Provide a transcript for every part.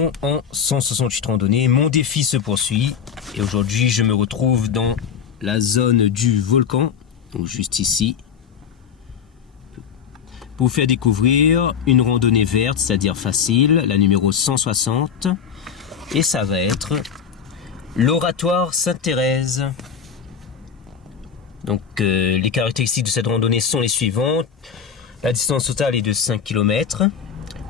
En 168 randonnées, mon défi se poursuit et aujourd'hui je me retrouve dans la zone du volcan, donc juste ici, pour vous faire découvrir une randonnée verte, c'est-à-dire facile, la numéro 160, et ça va être l'Oratoire Sainte-Thérèse. Donc les caractéristiques de cette randonnée sont les suivantes. La distance totale est de 5 km.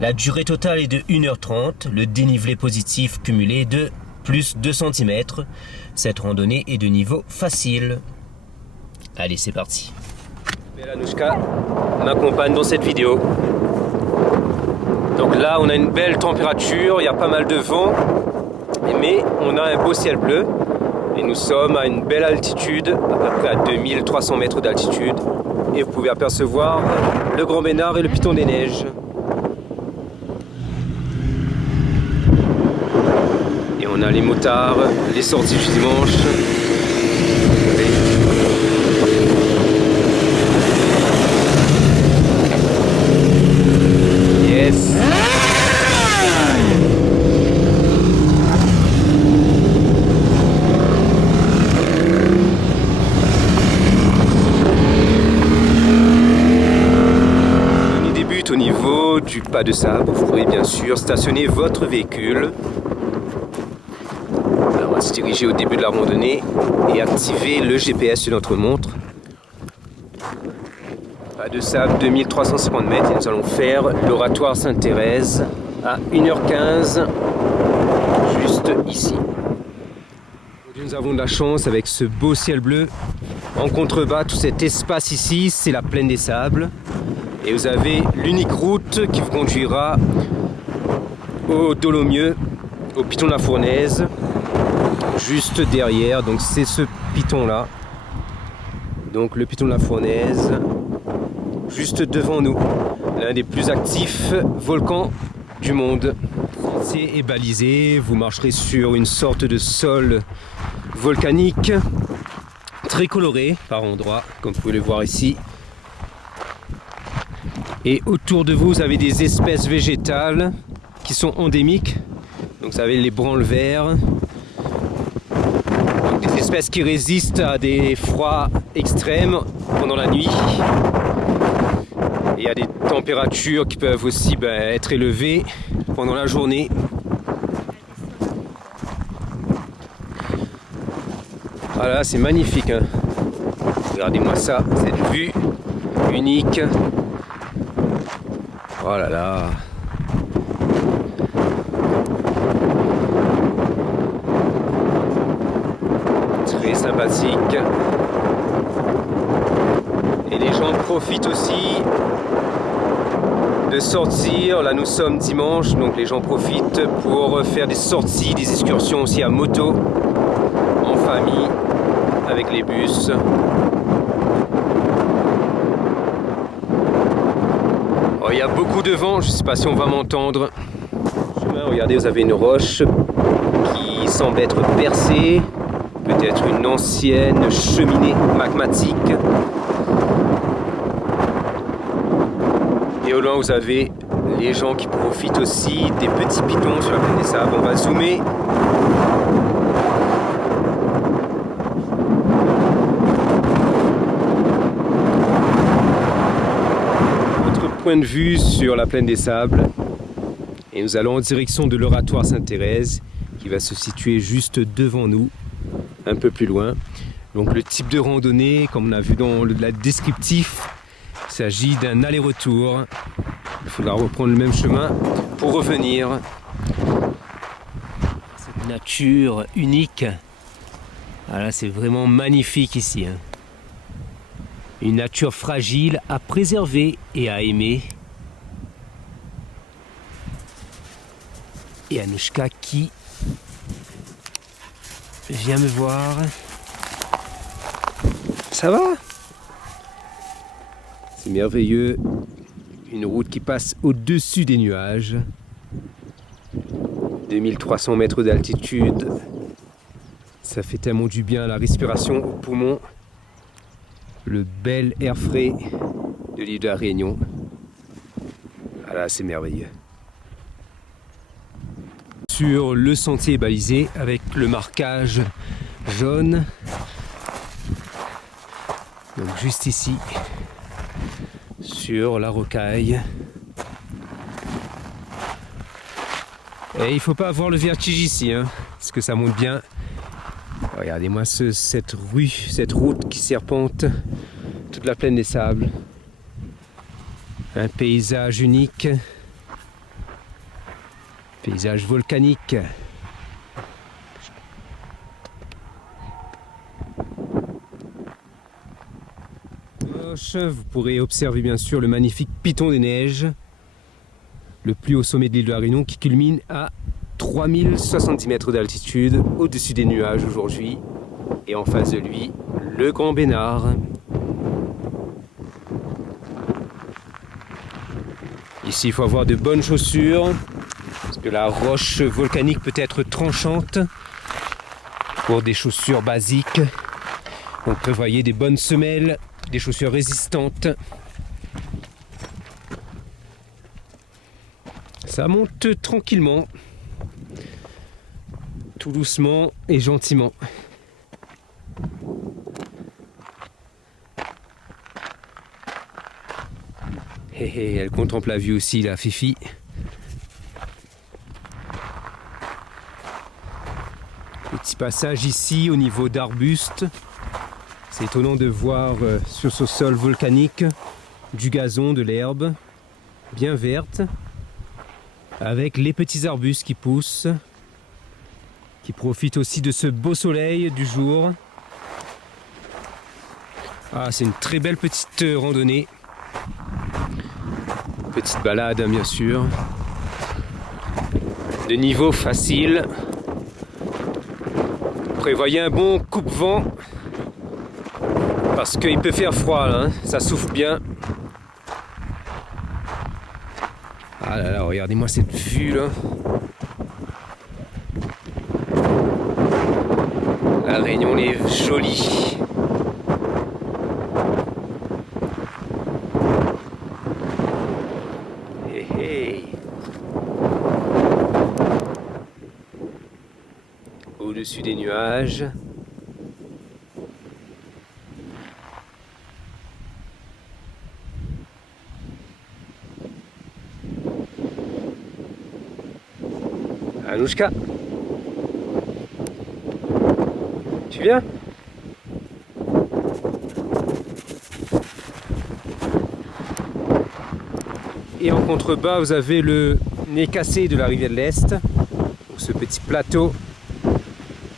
La durée totale est de 1h30, le dénivelé positif cumulé de plus 2 cm. Cette randonnée est de niveau facile. Allez, c'est parti. Anouchka m'accompagne dans cette vidéo. Donc là, on a une belle température, il y a pas mal de vent, mais on a un beau ciel bleu. Et nous sommes à une belle altitude, à peu près à 2300 mètres d'altitude. Et vous pouvez apercevoir le Grand Bénard et le Piton des Neiges. On a les motards, les sorties du dimanche. Yes. On débute au niveau du pas de sable. Vous pourrez bien sûr stationner votre véhicule. On va se diriger au début de la randonnée et activer le GPS sur notre montre. Pas de sable, 2350 mètres, et nous allons faire l'Oratoire Sainte-Thérèse à 1h15, juste ici. Nous avons de la chance avec ce beau ciel bleu. En contrebas, tout cet espace ici, c'est la plaine des sables. Et vous avez l'unique route qui vous conduira au Dolomieu, au Piton de la Fournaise. Juste derrière, donc c'est ce piton là, donc le Piton de la Fournaise, juste devant nous, l'un des plus actifs volcans du monde. Le sentier est balisé, vous marcherez sur une sorte de sol volcanique, très coloré par endroits, comme vous pouvez le voir ici. Et autour de vous, vous avez des espèces végétales qui sont endémiques, donc vous avez les branle-verts, des espèces qui résistent à des froids extrêmes pendant la nuit. Et il y a des températures qui peuvent aussi être élevées pendant la journée. Voilà, c'est magnifique, hein. Regardez-moi ça, cette vue unique. Oh là là. Très sympathique. Et les gens profitent aussi de sortir. Là nous sommes dimanche, donc les gens profitent pour faire des sorties, des excursions aussi à moto, en famille, avec les bus. Oh, il y a beaucoup de vent, je ne sais pas si on va m'entendre. Regardez, vous avez une roche qui semble être percée. Peut-être une ancienne cheminée magmatique. Et au loin, vous avez les gens qui profitent aussi des petits pitons sur la plaine des sables. On va zoomer. Notre point de vue sur la plaine des sables. Et nous allons en direction de l'Oratoire Sainte-Thérèse qui va se situer juste devant nous, un peu plus loin. Donc le type de randonnée, comme on a vu dans le descriptif, il s'agit d'un aller-retour. Il faudra reprendre le même chemin pour revenir. Cette nature unique, voilà, c'est vraiment magnifique ici, hein. Une nature fragile à préserver et à aimer. Et Anouchka qui vient me voir. Ça va? C'est merveilleux. Une route qui passe au-dessus des nuages. 2300 mètres d'altitude. Ça fait tellement du bien à la respiration, aux poumons. Le bel air frais de l'île de la Réunion. Voilà, c'est merveilleux. sûr, le sentier est balisé avec le marquage jaune. Donc juste ici, sur la rocaille. Et il ne faut pas avoir le vertige ici, hein, parce que ça monte bien. Regardez-moi cette route qui serpente toute la plaine des Sables. Un paysage unique. Paysage volcanique. Vous pourrez observer bien sûr le magnifique Piton des Neiges, le plus haut sommet de l'île de la Réunion, qui culmine à 3070 mètres d'altitude au-dessus des nuages aujourd'hui. Et en face de lui, le Grand Bénard. Ici, il faut avoir de bonnes chaussures, parce que la roche volcanique peut être tranchante. Pour des chaussures basiques, donc prévoyez des bonnes semelles, des chaussures résistantes. Ça monte tranquillement, tout doucement et gentiment. Hé, elle contemple la vue aussi, la Fifi. Petit passage ici au niveau d'arbustes. C'est étonnant de voir sur ce sol volcanique du gazon, de l'herbe bien verte, avec les petits arbustes qui poussent, qui profitent aussi de ce beau soleil du jour. Ah, c'est une très belle petite randonnée. Petite balade, hein, bien sûr. De niveau facile. Prévoyez un bon coupe-vent. Parce qu'il peut faire froid là, hein. Ça souffle bien. Ah là là, regardez-moi cette vue là. La Réunion est jolie. Hey, hey. Au-dessus des nuages. Anouchka, tu viens? Et en contrebas, vous avez le nez cassé de la rivière de l'Est, ce petit plateau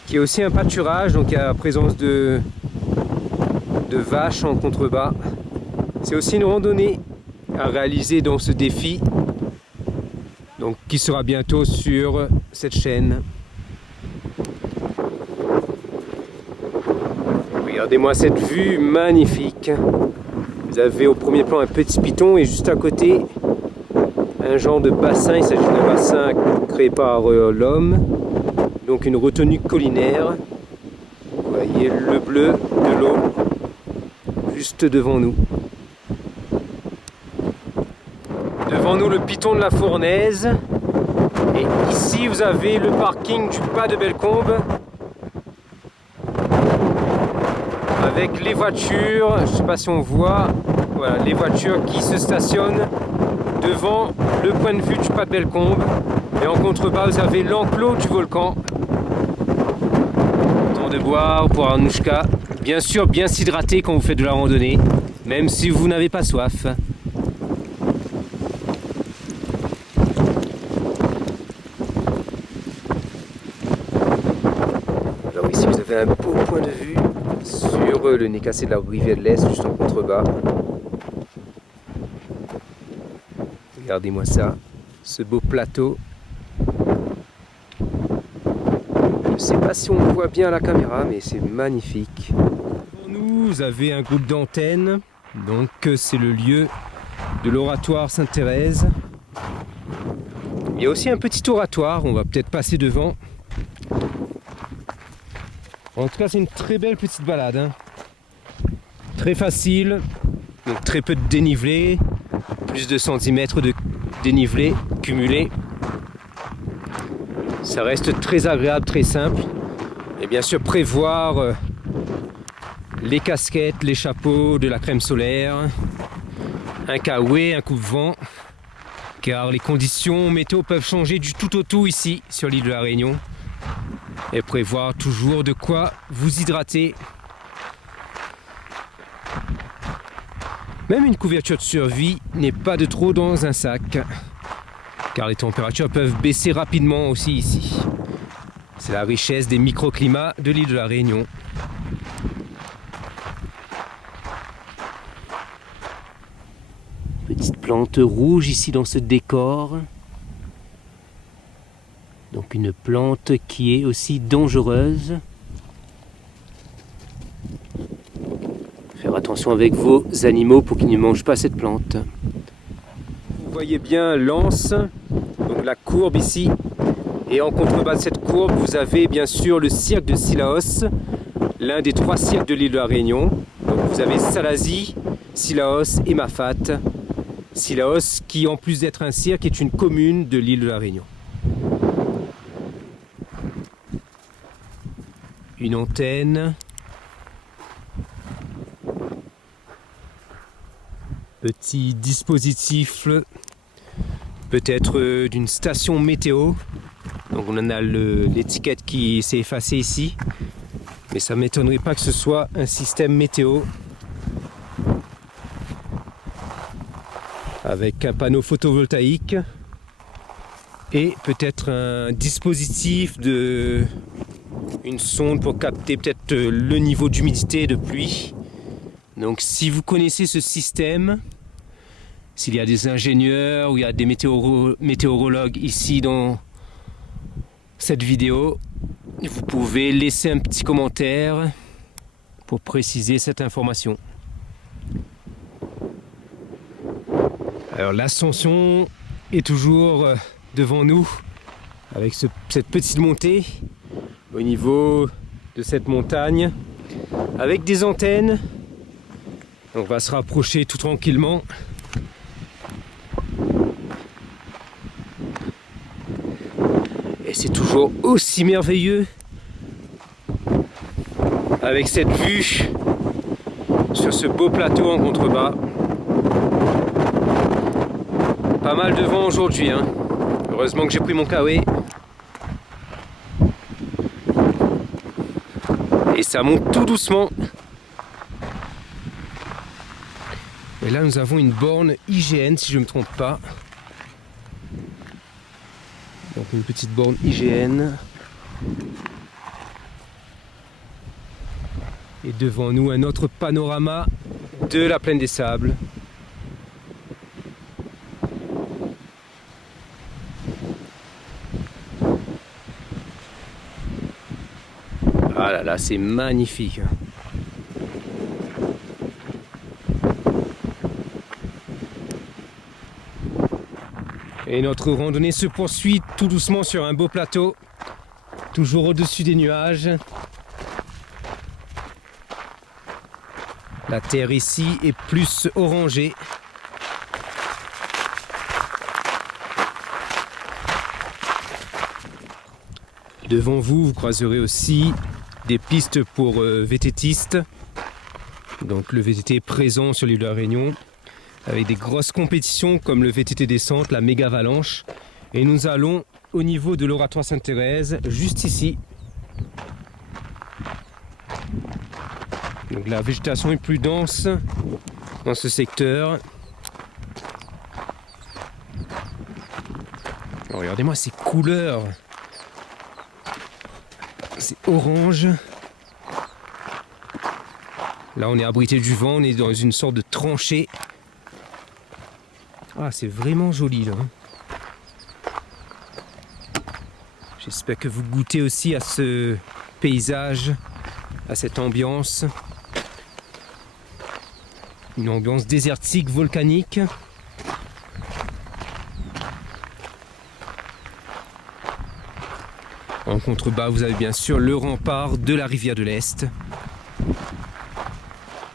qui est aussi un pâturage, donc il y a la présence de vaches en contrebas. C'est aussi une randonnée à réaliser dans ce défi, donc qui sera bientôt sur cette chaîne. Regardez-moi cette vue magnifique. Vous avez au premier plan un petit piton et juste à côté un genre de bassin. Il s'agit d'un bassin créé par l'homme, donc une retenue collinaire. Vous voyez le bleu de l'eau juste devant nous. Devant nous, le piton de la Fournaise. Et ici, vous avez le parking du Pas de Bellecombe. Avec les voitures, je ne sais pas si on voit, voilà, les voitures qui se stationnent devant le point de vue du Pas de Bellecombe. Et en contrebas, vous avez l'enclos du volcan. Temps de boire pour Anouchka. Bien sûr, bien s'hydrater quand vous faites de la randonnée, même si vous n'avez pas soif. Alors ici, vous avez un beau point de vue sur le nez cassé de la rivière de l'Est, juste en contrebas. Regardez-moi ça, ce beau plateau. Je ne sais pas si on voit bien à la caméra, mais c'est magnifique. Pour nous, vous avez un groupe d'antennes, donc c'est le lieu de l'oratoire Sainte-Thérèse. Il y a aussi un petit oratoire, on va peut-être passer devant. En tout cas, c'est une très belle petite balade, hein. Très facile, donc très peu de dénivelé, plus de centimètres de dénivelé cumulé. Ça reste très agréable, très simple. Et bien sûr prévoir les casquettes, les chapeaux, de la crème solaire, un kawaii, un coupe-vent, car les conditions météo peuvent changer du tout au tout ici sur l'île de la Réunion. Et prévoir toujours de quoi vous hydrater. Même une couverture de survie n'est pas de trop dans un sac, car les températures peuvent baisser rapidement aussi ici. C'est la richesse des microclimats de l'île de la Réunion. Petite plante rouge ici dans ce décor. Donc une plante qui est aussi dangereuse. Faire attention avec vos animaux pour qu'ils ne mangent pas cette plante. Vous voyez bien l'anse, donc la courbe ici. Et en contrebas de cette courbe, vous avez bien sûr le cirque de Sillaos, l'un des 3 cirques de l'île de la Réunion. Donc vous avez Salazie, Sillaos et Mafate. Sillaos qui, en plus d'être un cirque, est une commune de l'île de la Réunion. Une antenne. Petit dispositif, peut-être d'une station météo. Donc on en a l'étiquette qui s'est effacée ici. Mais ça ne m'étonnerait pas que ce soit un système météo. Avec un panneau photovoltaïque. Et peut-être un dispositif une sonde pour capter peut-être le niveau d'humidité et de pluie. Donc si vous connaissez ce système, s'il y a des ingénieurs ou il y a des météorologues ici dans cette vidéo, vous pouvez laisser un petit commentaire pour préciser cette information. Alors l'ascension est toujours devant nous avec cette petite montée au niveau de cette montagne avec des antennes. On va se rapprocher tout tranquillement. Et c'est toujours aussi merveilleux avec cette vue sur ce beau plateau en contrebas. Pas mal de vent aujourd'hui, hein. Heureusement que j'ai pris mon kawaii. Et ça monte tout doucement. Et là nous avons une borne IGN si je ne me trompe pas. Donc une petite borne IGN. Et devant nous un autre panorama de la plaine des Sables. Ah là là, c'est magnifique. Et notre randonnée se poursuit tout doucement sur un beau plateau, toujours au-dessus des nuages. La terre ici est plus orangée. Devant vous, vous croiserez aussi des pistes pour VTTistes. Donc le VTT est présent sur l'île de la Réunion avec des grosses compétitions comme le VTT descente, la méga avalanche. Et nous allons au niveau de l'Oratoire Sainte-Thérèse, juste ici. Donc la végétation est plus dense dans ce secteur. Alors, regardez-moi ces couleurs. C'est orange. Là on est abrité du vent, on est dans une sorte de tranchée. Ah, c'est vraiment joli là. J'espère que vous goûtez aussi à ce paysage, à cette ambiance. Une ambiance désertique, volcanique. En contrebas, vous avez bien sûr le rempart de la rivière de l'Est.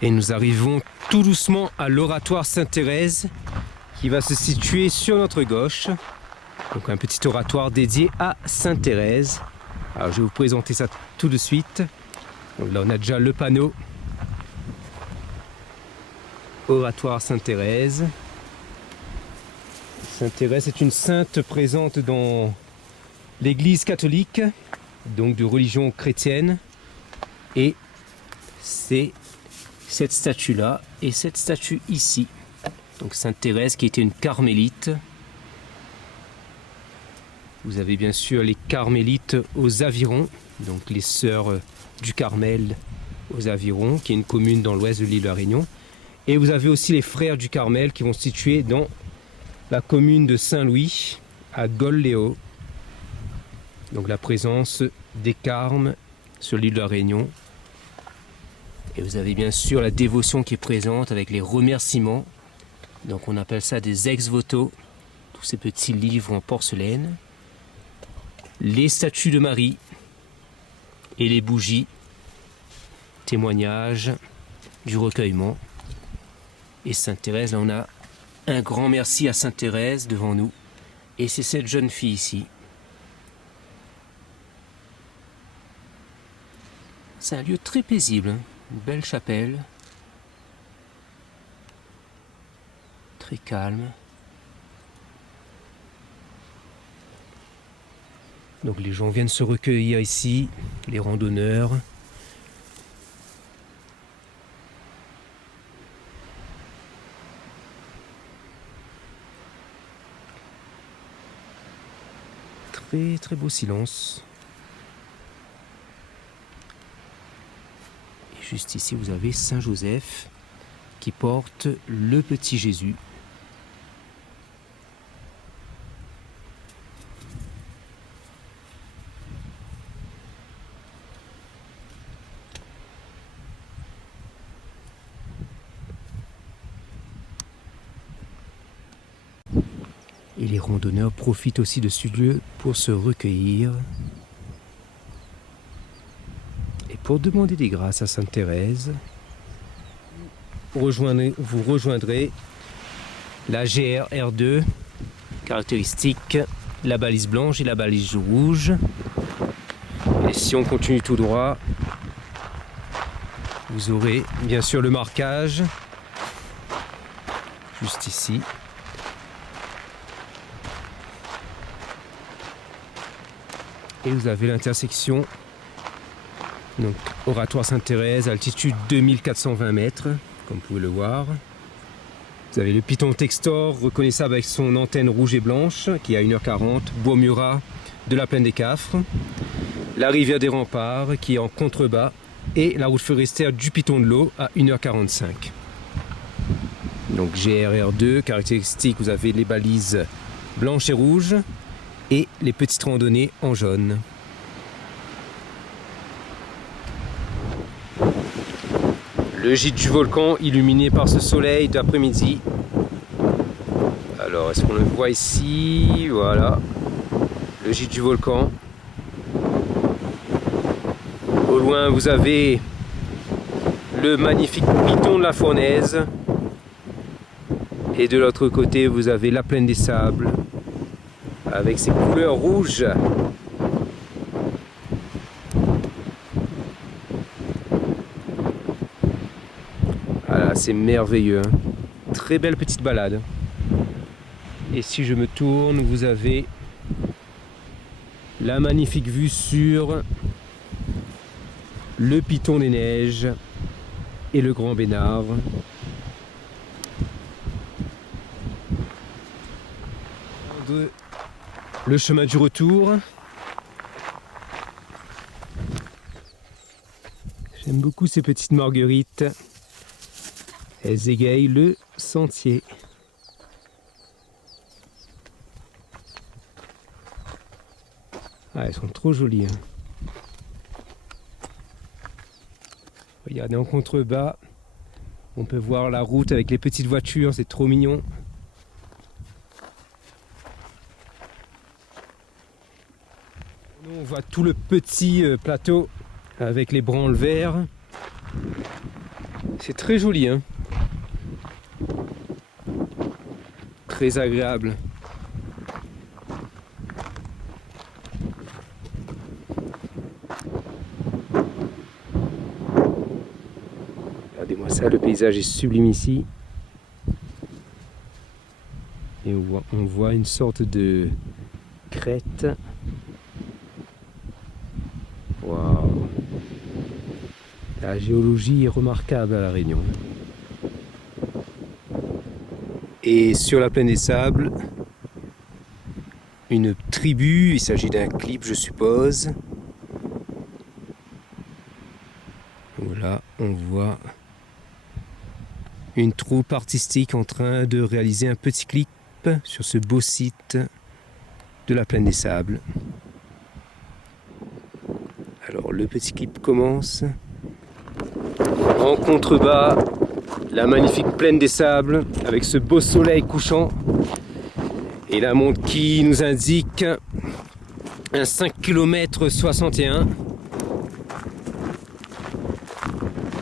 Et nous arrivons tout doucement à l'Oratoire Sainte-Thérèse, qui va se situer sur notre gauche. Donc un petit oratoire dédié à Sainte Thérèse. Alors je vais vous présenter ça tout de suite. Donc là on a déjà le panneau. Oratoire Sainte Thérèse. Sainte Thérèse est une sainte présente dans l'Église catholique, donc de religion chrétienne. Et c'est cette statue-là et cette statue ici. Donc Sainte Thérèse qui était une carmélite. Vous avez bien sûr les carmélites aux Avirons, donc les sœurs du Carmel aux Avirons, qui est une commune dans l'ouest de l'île de la Réunion. Et vous avez aussi les frères du Carmel qui vont se situer dans la commune de Saint-Louis, à Golléo. Donc la présence des Carmes sur l'île de la Réunion. Et vous avez bien sûr la dévotion qui est présente avec les remerciements. Donc on appelle ça des ex-voto, tous ces petits livres en porcelaine. Les statues de Marie et les bougies, témoignage du recueillement. Et Sainte Thérèse, là on a un grand merci à Sainte Thérèse devant nous. Et c'est cette jeune fille ici. C'est un lieu très paisible, hein. Une belle chapelle, très calme. Donc les gens viennent se recueillir ici, les randonneurs. Très très beau silence. Et juste ici vous avez Saint Joseph qui porte le petit Jésus. Et les randonneurs profitent aussi de ce lieu pour se recueillir et pour demander des grâces à Sainte Thérèse. Vous rejoindrez la GRR2, caractéristique, la balise blanche et la balise rouge. Et si on continue tout droit, vous aurez bien sûr le marquage, juste ici. Et vous avez l'intersection, donc oratoire Sainte-Thérèse, altitude 2420 mètres, comme vous pouvez le voir. Vous avez le Piton Textor, reconnaissable avec son antenne rouge et blanche, qui est à 1h40, Bois Murat de la plaine des Cafres. La rivière des Remparts, qui est en contrebas, et la route forestière du Piton de l'Eau à 1h45. Donc GRR2, caractéristique, vous avez les balises blanches et rouges, et les petites randonnées en jaune. Le gîte du volcan illuminé par ce soleil d'après-midi. Alors, est-ce qu'on le voit ici? Voilà. Le gîte du volcan. Au loin, vous avez le magnifique Piton de la Fournaise. Et de l'autre côté, vous avez la plaine des Sables, avec ses couleurs rouges. Voilà, c'est merveilleux. Très belle petite balade. Et si je me tourne, vous avez la magnifique vue sur le Piton des Neiges et le Grand Bénard. Le chemin du retour. J'aime beaucoup ces petites marguerites. Elles égayent le sentier. Ah, elles sont trop jolies. Hein. Regardez en contrebas. On peut voir la route avec les petites voitures. C'est trop mignon. On voit tout le petit plateau avec les branles verts. C'est très joli, hein. Très agréable. Ça, le paysage est sublime ici. Et on voit une sorte de crête. Waouh! La géologie est remarquable à La Réunion. Et sur la plaine des Sables, une tribu, il s'agit d'un clip je suppose. Voilà, on voit une troupe artistique en train de réaliser un petit clip sur ce beau site de la plaine des Sables. Alors le petit clip commence. En contrebas, la magnifique plaine des Sables avec ce beau soleil couchant et la montre qui nous indique un 5 km 61.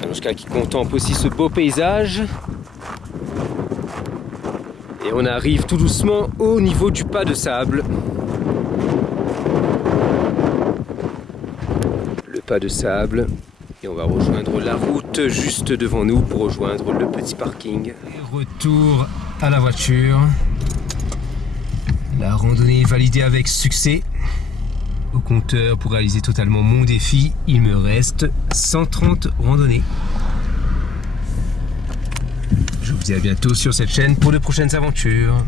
Anushka qui contemple aussi ce beau paysage. Et on arrive tout doucement au niveau du pas de sable. Le pas de sable. Et on va rejoindre la route juste devant nous pour rejoindre le petit parking. Et retour à la voiture. La randonnée est validée avec succès. Au compteur, pour réaliser totalement mon défi, il me reste 130 randonnées. Je vous dis à bientôt sur cette chaîne pour de prochaines aventures.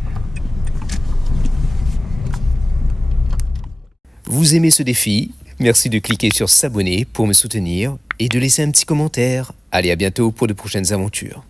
Vous aimez ce défi? Merci de cliquer sur s'abonner pour me soutenir et de laisser un petit commentaire. Allez, à bientôt pour de prochaines aventures.